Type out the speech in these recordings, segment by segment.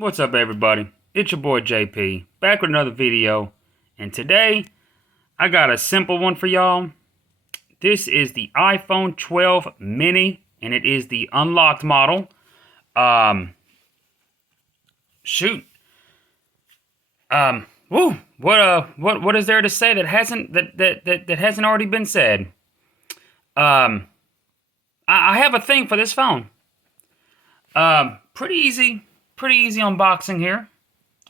What's up, everybody? It's your boy JP, back with another video, and today I got a simple one for y'all. This is the iPhone 12 mini, and it is the unlocked model. Um, shoot. Woo. What is there to say that hasn't already been said? I have a thing for this phone. Pretty easy unboxing here.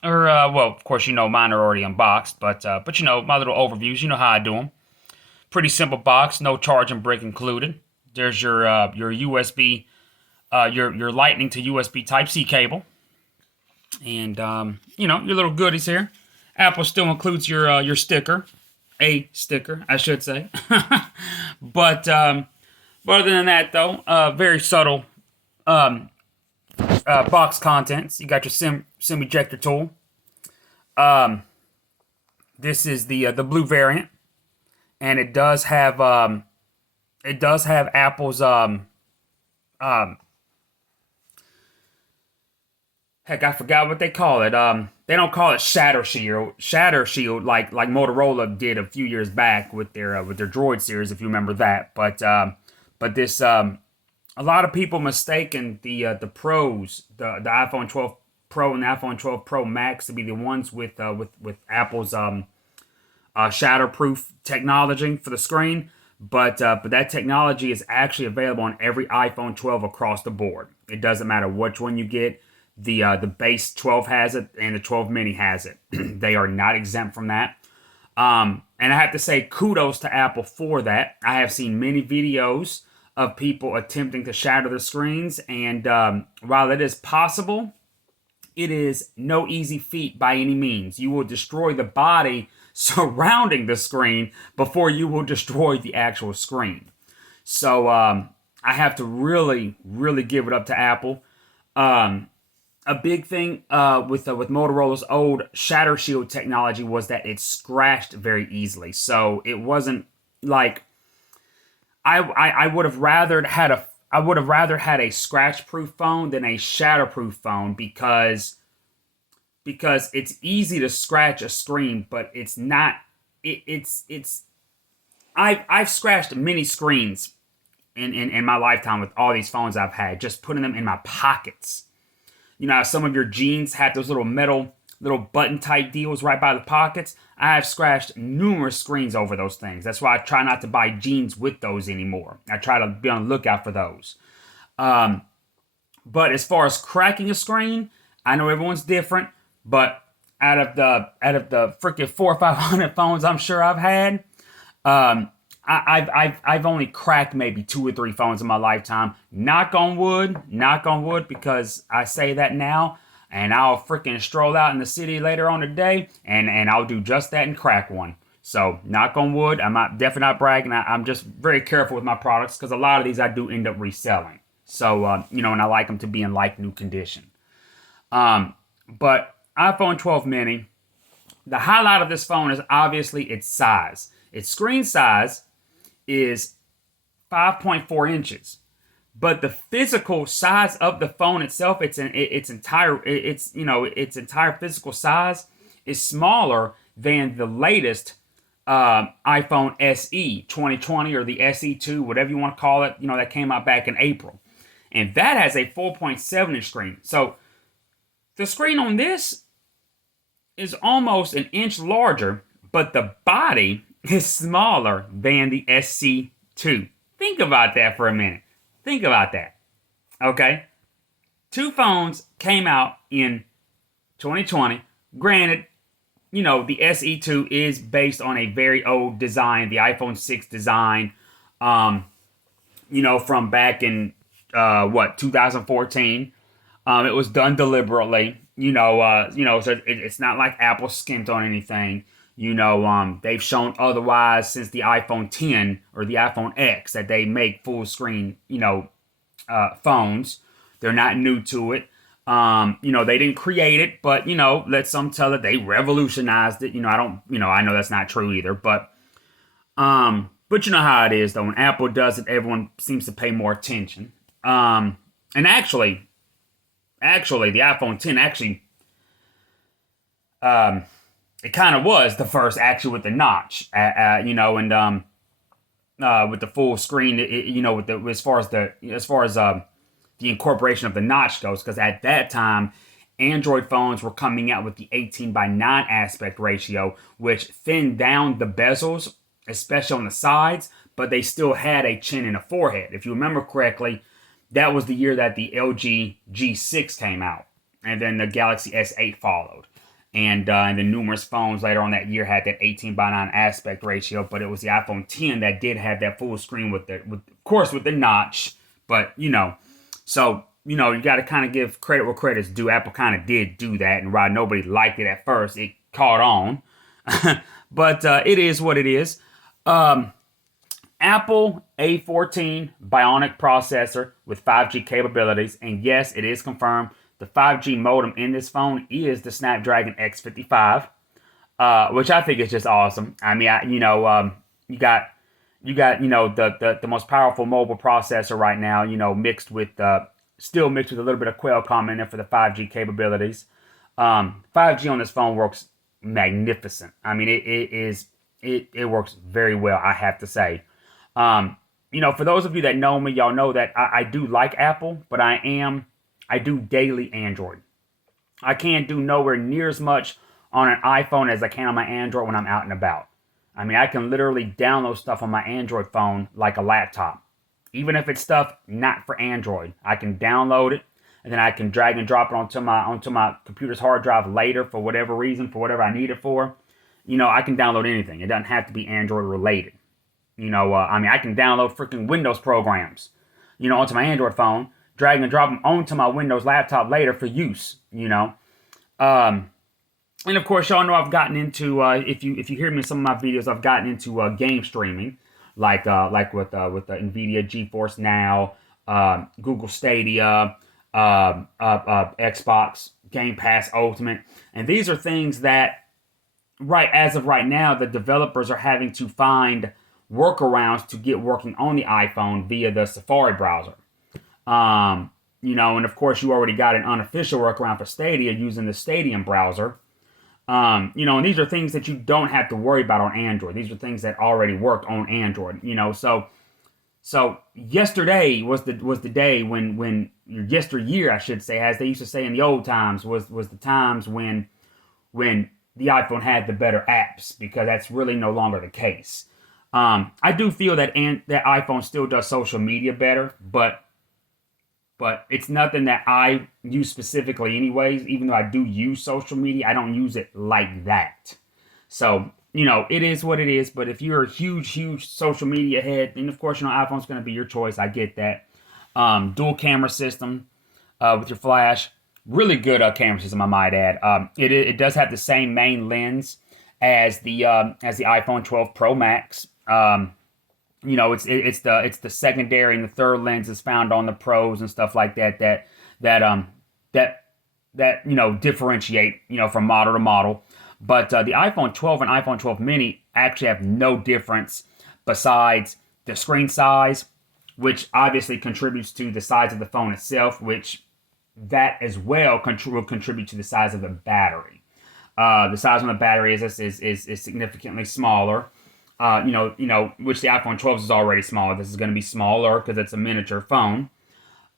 Well, of course, mine are already unboxed, but my little overviews, you know how I do them. Pretty simple box, no charging brick included. There's your USB, your Lightning to USB Type-C cable, and your little goodies here. Apple still includes your sticker, a sticker, I should say. but other than that, though, very subtle box contents. You got your SIM ejector tool. This is the blue variant, and it does have Apple's heck, I forgot what they call it. They don't call it Shatter Shield like Motorola did a few years back with their Droid series, if you remember that. But this a lot of people mistaken the Pros, the iPhone 12 Pro and the iPhone 12 Pro Max to be the ones with Apple's shatterproof technology for the screen, but that technology is actually available on every iPhone 12 across the board. It doesn't matter which one you get. The base 12 has it, and the 12 mini has it. They are not exempt from that. And I have to say kudos to Apple for that. I have seen many videos of people attempting to shatter the screens, and while it is possible, it is no easy feat by any means. You will destroy the body surrounding the screen before you will destroy the actual screen. So I have to really give it up to Apple. A big thing with Motorola's old Shatter Shield technology was that it scratched very easily. So it wasn't like I would have rather had a scratch-proof phone than a shatterproof phone because it's easy to scratch a screen, but it's not. I've scratched many screens in my lifetime with all these phones I've had, just putting them in my pockets. You know, some of your jeans had those little metal, little button-type deals right by the pockets. I have scratched numerous screens over those things. That's why I try not to buy jeans with those anymore. I try to be on the lookout for those. But as far as cracking a screen, I know everyone's different, but out of the freaking 400 or 500 phones I'm sure I've had, I've only cracked maybe 2 or 3 phones in my lifetime. Knock on wood, because I say that now, and I'll freaking stroll out in the city later on today, and I'll do just that and crack one. So, knock on wood. I'm definitely not bragging. I'm just very careful with my products, because a lot of these I do end up reselling. So, and I like them to be in like new condition. But iPhone 12 mini, the highlight of this phone is obviously its size. Its screen size is 5.4 inches. But the physical size of the phone itself, its entire physical size is smaller than the latest iPhone SE 2020 or the SE2, whatever you want to call it. That came out back in April, and that has a 4.7 inch screen. So the screen on this is almost an inch larger, but the body is smaller than the SE2. Think about that for a minute. Think about that. Okay? 2 phones came out in 2020. Granted, the SE2 is based on a very old design, the iPhone 6 design, from back in, 2014. It was done deliberately, so it's not like Apple skimped on anything. They've shown otherwise since the iPhone 10 or the iPhone X that they make full screen, phones. They're not new to it. They didn't create it, but, let some tell it they revolutionized it. I know that's not true either, but you know how it is though. When Apple does it, everyone seems to pay more attention. And actually, actually, the iPhone 10 actually, um, it kind of was the first actually with the notch, and with the full screen, with the the incorporation of the notch goes, because at that time, Android phones were coming out with the 18 by 9 aspect ratio, which thinned down the bezels, especially on the sides, but they still had a chin and a forehead. If you remember correctly, that was the year that the LG G6 came out, and then the Galaxy S8 followed. And then numerous phones later on that year had that 18 by 9 aspect ratio, but it was the iPhone 10 that did have that full screen of course, with the notch. But so you got to kind of give credit where credit's due. Apple kind of did do that, and while nobody liked it at first, it caught on. But it is what it is. Apple A14 Bionic processor with 5G capabilities, and yes, it is confirmed. The 5G modem in this phone is the Snapdragon X55, which I think is just awesome. I mean, you got the most powerful mobile processor right now. Still mixed with a little bit of Qualcomm in there for the 5G capabilities. 5G on this phone works magnificent. I mean, it works very well, I have to say. For those of you that know me, y'all know that I do like Apple, but I do daily Android. I can't do nowhere near as much on an iPhone as I can on my Android when I'm out and about. I mean, I can literally download stuff on my Android phone like a laptop. Even if it's stuff not for Android, I can download it, and then I can drag and drop it onto my computer's hard drive later for whatever reason, for whatever I need it for. I can download anything. It doesn't have to be Android related. I can download freaking Windows programs, onto my Android phone, drag and drop them onto my Windows laptop later for use, And of course, y'all know I've gotten into, if you hear me in some of my videos, I've gotten into game streaming, like with the NVIDIA GeForce Now, Google Stadia, Xbox Game Pass Ultimate, and these are things that, as of right now, the developers are having to find workarounds to get working on the iPhone via the Safari browser. And of course, you already got an unofficial workaround for Stadia using the Stadium browser. And these are things that you don't have to worry about on Android. These are things that already work on Android. So yesterday was the day when yesteryear, I should say, as they used to say in the old times, was the times when the iPhone had the better apps, because that's really no longer the case. I do feel that that iPhone still does social media better, but it's nothing that I use specifically anyways. Even though I do use social media, I don't use it like that. So, it is what it is. But if you're a huge social media head, then of course, iPhone's going to be your choice. I get that. Dual camera system with your flash. Really good camera system, I might add. It does have the same main lens as the iPhone 12 Pro Max. It's the secondary and the third lens is found on the Pros and stuff like that differentiate from model to model. But the iPhone 12 and iPhone 12 mini actually have no difference besides the screen size, which obviously contributes to the size of the phone itself, which that as well will contribute to the size of the battery. The size of the battery is significantly smaller. Which the iPhone 12 is already small. This is going to be smaller because it's a miniature phone.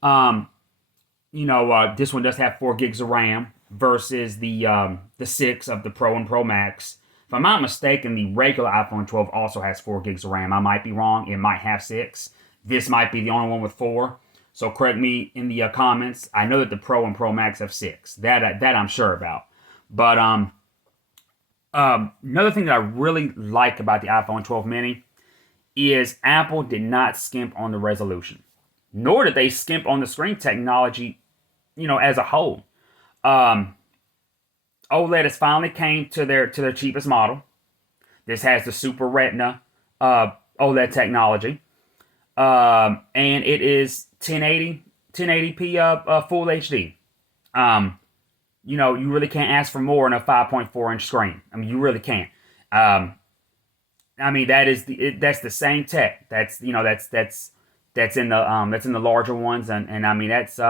This one does have 4 gigs of RAM versus the 6 of the Pro and Pro Max. If I'm not mistaken, the regular iPhone 12 also has 4 gigs of RAM. I might be wrong. It might have 6. This might be the only one with 4. So correct me in the comments. I know that the Pro and Pro Max have 6. That I'm sure about. But another thing that I really like about the iPhone 12 mini is Apple did not skimp on the resolution, nor did they skimp on the screen technology, as a whole. OLED has finally came to their cheapest model. This has the Super Retina OLED technology, and it is 1080p full HD. You really can't ask for more in a 5.4-inch screen. I mean, you really can't. That's the same tech. That's in the larger ones, and I mean that's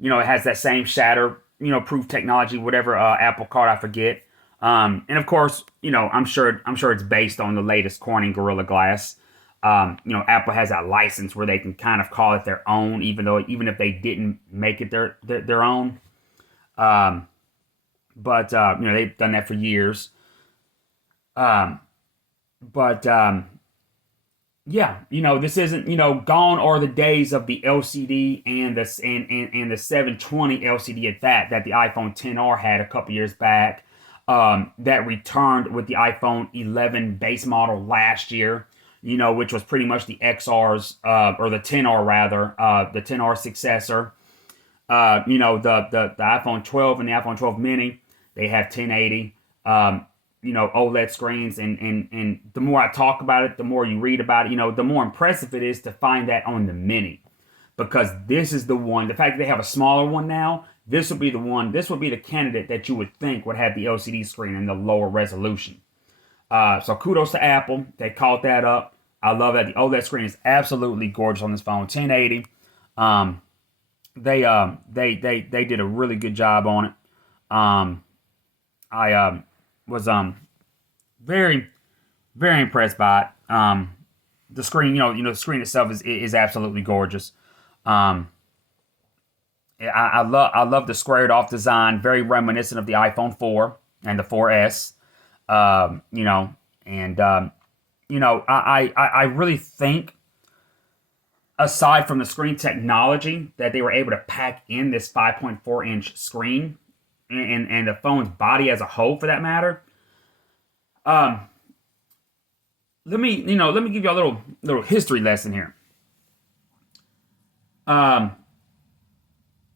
It has that same shatter, proof technology, whatever Apple card I forget. And of course, I'm sure it's based on the latest Corning Gorilla Glass. Apple has that license where they can kind of call it their own, even if they didn't make it their own. But they've done that for years. But yeah, this isn't, gone are the days of the LCD and the 720 LCD that the iPhone XR had a couple years back. That returned with the iPhone 11 base model last year, which was pretty much the XR's, or the XR rather, the XR successor. The iPhone 12 and the iPhone 12 mini, they have 1080, OLED screens. And the more I talk about it, the more you read about it, the more impressive it is to find that on the mini. Because this is the one, the fact that they have a smaller one now, this would be the candidate that you would think would have the LCD screen and the lower resolution. So kudos to Apple. They caught that up. I love that. The OLED screen is absolutely gorgeous on this phone. 1080. They did a really good job on it. I was very, very impressed by it. The screen, the screen itself is absolutely gorgeous. I love the squared off design, very reminiscent of the iPhone 4 and the 4S. I really think, aside from the screen technology that they were able to pack in this 5.4 inch screen and the phone's body as a whole, for that matter. Let me give you a little history lesson here.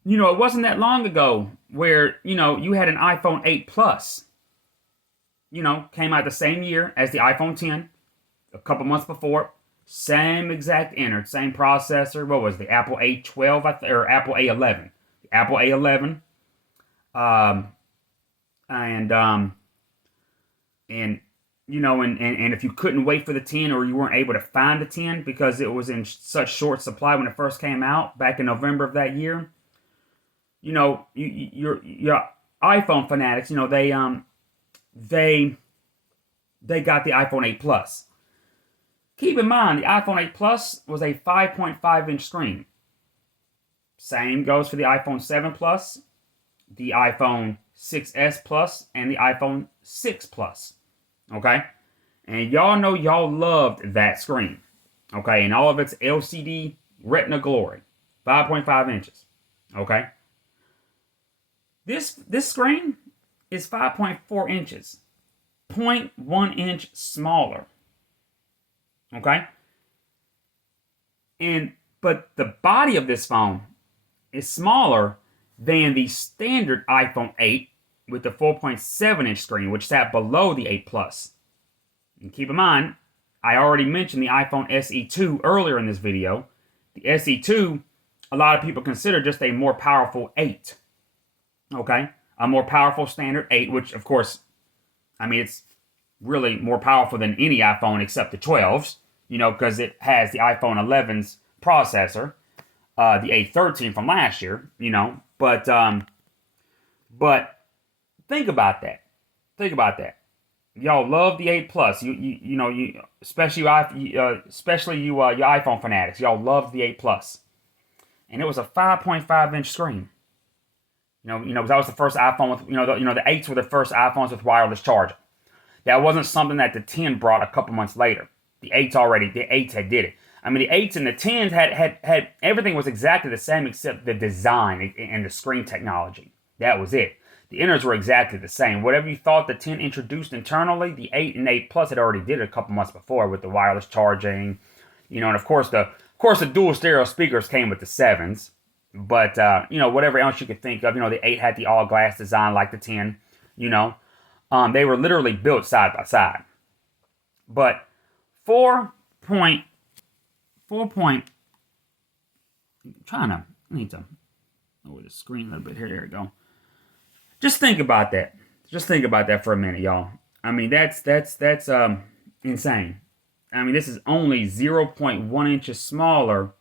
It wasn't that long ago where, you had an iPhone 8 Plus, came out the same year as the iPhone 10, a couple months before, same exact innards, same processor. What was the Apple A12 or Apple A11? The Apple A11. And if you couldn't wait for the 10, or you weren't able to find the 10 because it was in such short supply when it first came out back in November of that year, your iPhone fanatics, they got the iPhone 8 Plus. Keep in mind, the iPhone 8 Plus was a 5.5 inch screen. Same goes for the iPhone 7 Plus, the iPhone 6S Plus, and the iPhone 6 Plus. Okay? And y'all know y'all loved that screen. Okay? And all of its LCD Retina glory. 5.5 inches. Okay? This screen is 5.4 inches. 0.1 inch smaller. Okay? But the body of this phone is smaller than the standard iPhone 8 with the 4.7 inch screen, which sat below the 8 Plus. And keep in mind, I already mentioned the iPhone SE2 earlier in this video. The SE2, a lot of people consider just a more powerful 8. Okay? A more powerful standard 8, which, of course, it's really more powerful than any iPhone except the 12s, because it has the iPhone 11's processor, the A13 from last year, But think about that. Y'all love the 8 Plus. Especially your iPhone fanatics. Y'all love the 8 Plus. And it was a 5.5 inch screen. That was the first iPhone with, the 8s were the first iPhones with wireless charging. That wasn't something that the 10 brought a couple months later. The 8s had did it. The 8s and the 10s had everything was exactly the same except the design and the screen technology. That was it. The innards were exactly the same. Whatever you thought the 10 introduced internally, the 8 and 8 Plus had already did it a couple months before with the wireless charging, and of course the dual stereo speakers came with the 7s. But whatever else you could think of, the 8 had the all glass design like the 10, they were literally built side by side. But 4 point, I need to lower the screen a little bit here. There we go. Just think about that. Just think about that for a minute, y'all. That's insane. This is only 0.1 inches smaller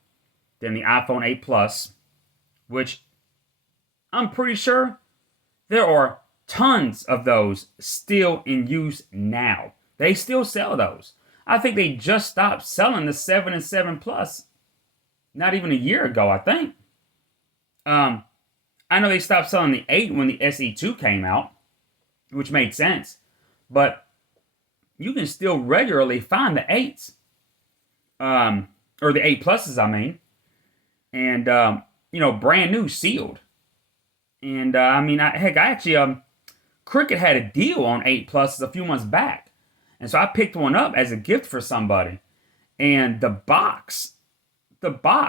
than the iPhone 8 Plus, which I'm pretty sure there are tons of those still in use now. They still sell those. I think they just stopped selling the 7 and 7 Plus not even a year ago, I think. Um, I know they stopped selling the 8 when the SE2 came out, which made sense. But you can still regularly find the 8s. Or the 8 Pluses, I mean. And, brand new, sealed. And, heck, I actually, Cricket had a deal on 8 Pluses a few months back. And so I picked one up as a gift for somebody. And the box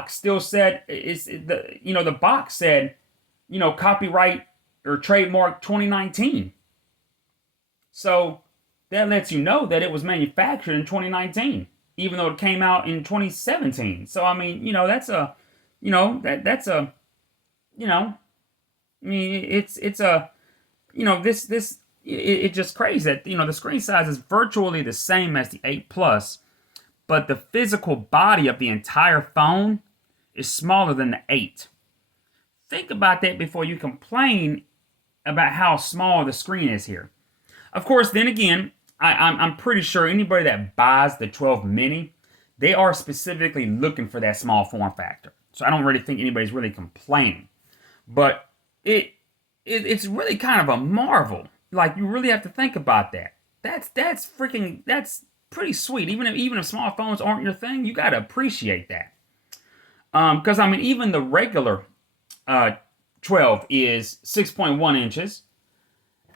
still said, the box said, copyright or trademark 2019. So that lets you know that it was manufactured in 2019, even though it came out in 2017. So, that's a, that's a, it's a, it's just crazy that, the screen size is virtually the same as the 8 Plus, but the physical body of the entire phone is smaller than the 8. Think about that before you complain about how small the screen is here. Of course, then again, I'm pretty sure anybody that buys the 12 mini, they are specifically looking for that small form factor. So I don't really think anybody's really complaining. But it's really kind of a marvel. Like, you really have to think about that. That's pretty sweet. Even if small phones aren't your thing, you gotta appreciate that. Because even the regular 12 is 6.1 inches,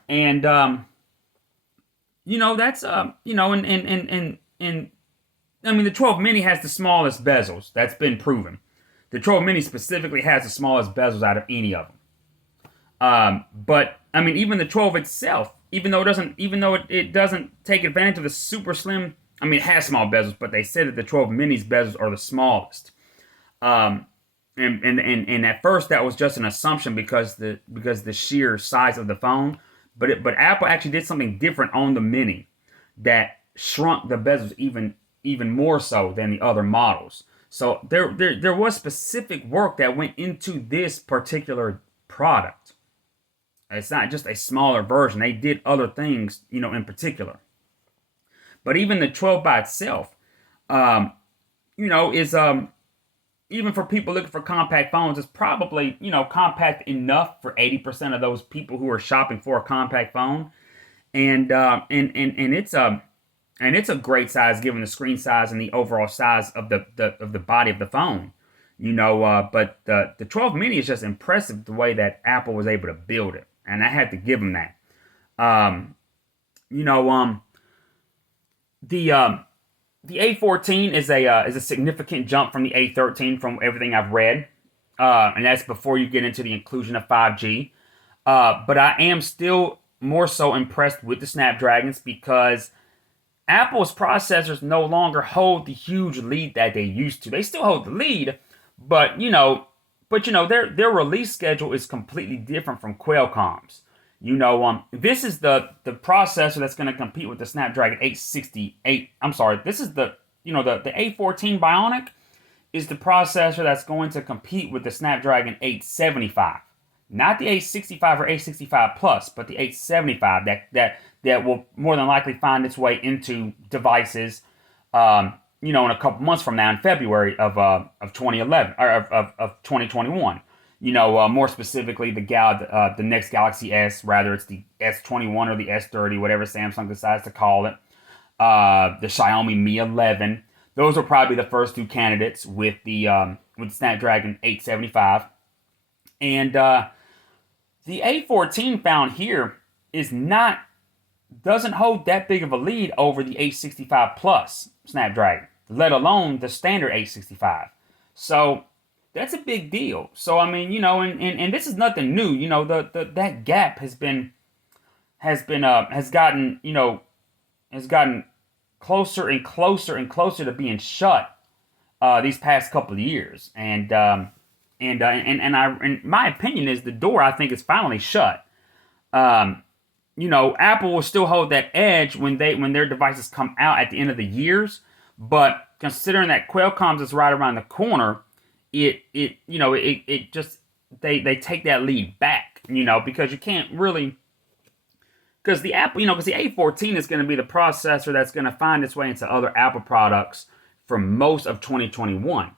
and that's the 12 mini has the smallest bezels. That's been proven. The 12 mini specifically has the smallest bezels out of any of them. But even the 12 itself, even though it doesn't take advantage of the super slim. It has small bezels, but they said that the 12 mini's bezels are the smallest. And at first that was just an assumption because the sheer size of the phone. But Apple actually did something different on the mini that shrunk the bezels even more so than the other models. So there was specific work that went into this particular product. It's not just a smaller version. They did other things, in particular. But even the 12 by itself, is even for people looking for compact phones, it's probably, compact enough for 80% of those people who are shopping for a compact phone. And it's a great size given the screen size and the overall size of the body of the phone. But the 12 mini is just impressive the way that Apple was able to build it. And I had to give them that. The A14 is a significant jump from the A13 from everything I've read, and that's before you get into the inclusion of 5G. But I am still more so impressed with the Snapdragons because Apple's processors no longer hold the huge lead that they used to. They still hold the lead, but their release schedule is completely different from Qualcomm's. This is the processor that's going to compete with the Snapdragon 868. I'm sorry, this is the A14 Bionic is the processor that's going to compete with the Snapdragon 875. Not the 865 or 865 Plus, but the 875 that will more than likely find its way into devices, in a couple months from now in February of 2011 or of 2021. More specifically, the next Galaxy S, rather it's the S21 or the S30, whatever Samsung decides to call it. The Xiaomi Mi 11. Those are probably the first two candidates with the Snapdragon 875. And the A14 found here doesn't hold that big of a lead over the 865 Plus Snapdragon, let alone the standard 865. So that's a big deal. So and this is nothing new. That gap has gotten closer and closer and closer to being shut these past couple of years. And my opinion is the door, I think, is finally shut. Apple will still hold that edge when their devices come out at the end of the years, but considering that Qualcomm's is right around the corner, it they take that lead back, because you can't really, because the Apple, because the A14 is going to be the processor that's going to find its way into other Apple products for most of 2021,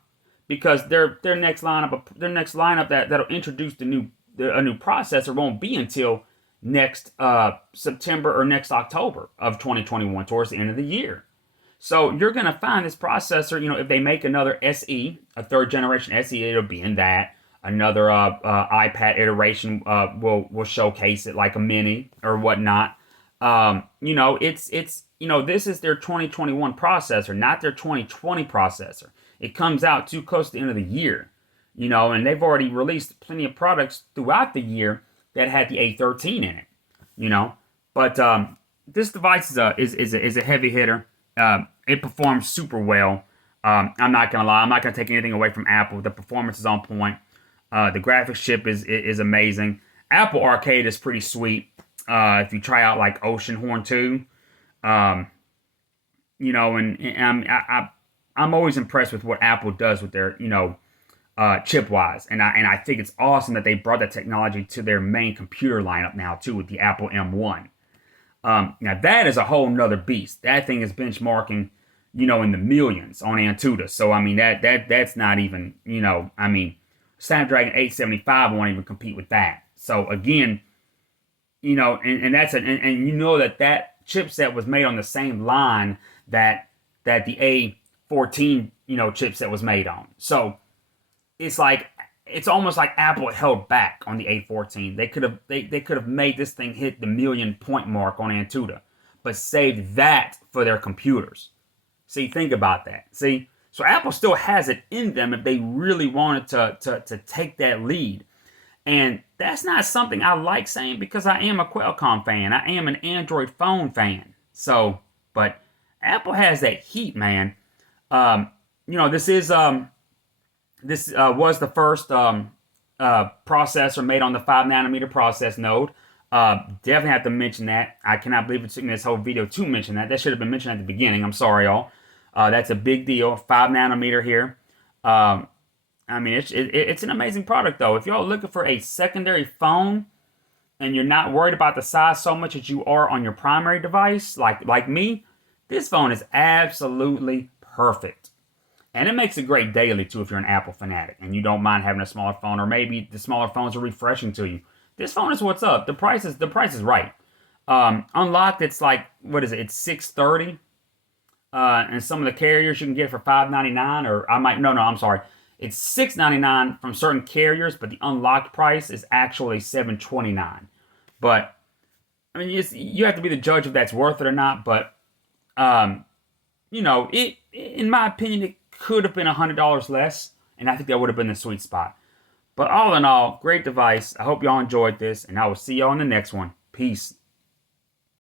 because their next lineup that'll introduce a new processor won't be until next September or next October of 2021, towards the end of the year. So you're going to find this processor, if they make another SE, a third generation SE, it'll be in that. Another iPad iteration will showcase it, like a mini or whatnot. This is their 2021 processor, not their 2020 processor. It comes out too close to the end of the year, and they've already released plenty of products throughout the year that had the A13 in it, But this device is a heavy hitter. It performs super well. I'm not gonna lie. I'm not gonna take anything away from Apple. The performance is on point. The graphics chip is amazing. Apple Arcade is pretty sweet. If you try out like Oceanhorn 2, I'm always impressed with what Apple does with their chip wise, and I think it's awesome that they brought that technology to their main computer lineup now too, with the Apple M1. Now that is a whole nother beast. That thing is benchmarking, in the millions on Antutu. So I mean that's not even, Snapdragon 875 won't even compete with that. So again, and that's that chipset was made on the same line that the A14 chipset was made on. So it's almost like Apple held back on the A14. They could have made this thing hit the 1,000,000 point mark on Antutu, but saved that for their computers. See, think about that. See, so Apple still has it in them if they really wanted to take that lead. And that's not something I like saying, because I am a Qualcomm fan. I am an Android phone fan. So, but Apple has that heat, man. This was the first processor made on the 5 nanometer process node. Definitely have to mention that. I cannot believe it took me this whole video to mention that. That should have been mentioned at the beginning. I'm sorry, y'all. That's a big deal. 5 nanometer here. It's an amazing product, though. If y'all looking for a secondary phone and you're not worried about the size so much as you are on your primary device, like me, this phone is absolutely perfect. And it makes it great daily, too, if you're an Apple fanatic and you don't mind having a smaller phone, or maybe the smaller phones are refreshing to you. This phone is what's up. The price is right. Unlocked, it's like, what is it? It's $630. And some of the carriers you can get for $599, or I'm sorry. It's $699 from certain carriers, but the unlocked price is actually $729. But, you have to be the judge if that's worth it or not. But, it, in my opinion, it could have been $100 less, and I think that would have been the sweet spot. But all in all, great device. I hope y'all enjoyed this, and I will see y'all in the next one. Peace.